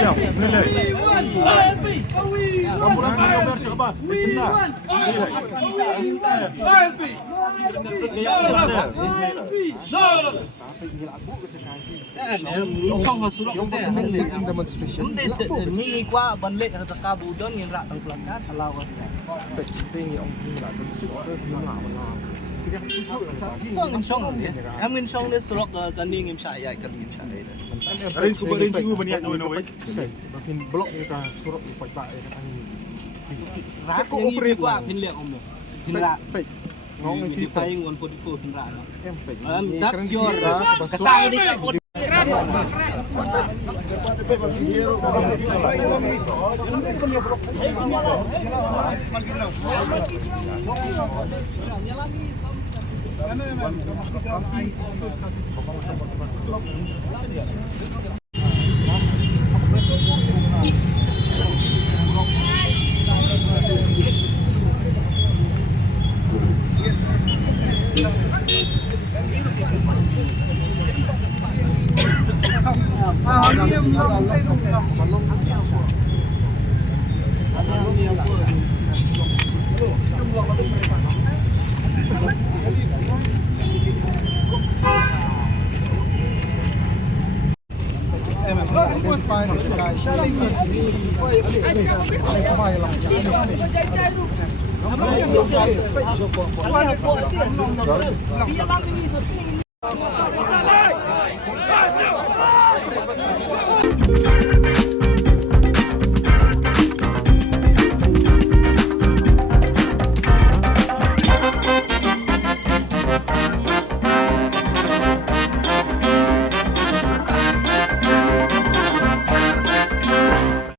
اليوم من الليل ربنا اليوم يا شباب không vào số lượng vấn đề vấn đề sự nghi qua vấn đề là ta bù đơn nhìn lại bằng plan cát lao có ngân sông em ngân sông để số lượng cần đi nghiêm sai vậy cần nghiêm sai đấy rinci banyak nawi makin blok kita surat lupa pak ya katanya rác cũng operate qua pin liệu ông được pin rác ngóng pin phải nguồn phun pin rác em that's your cái tay đi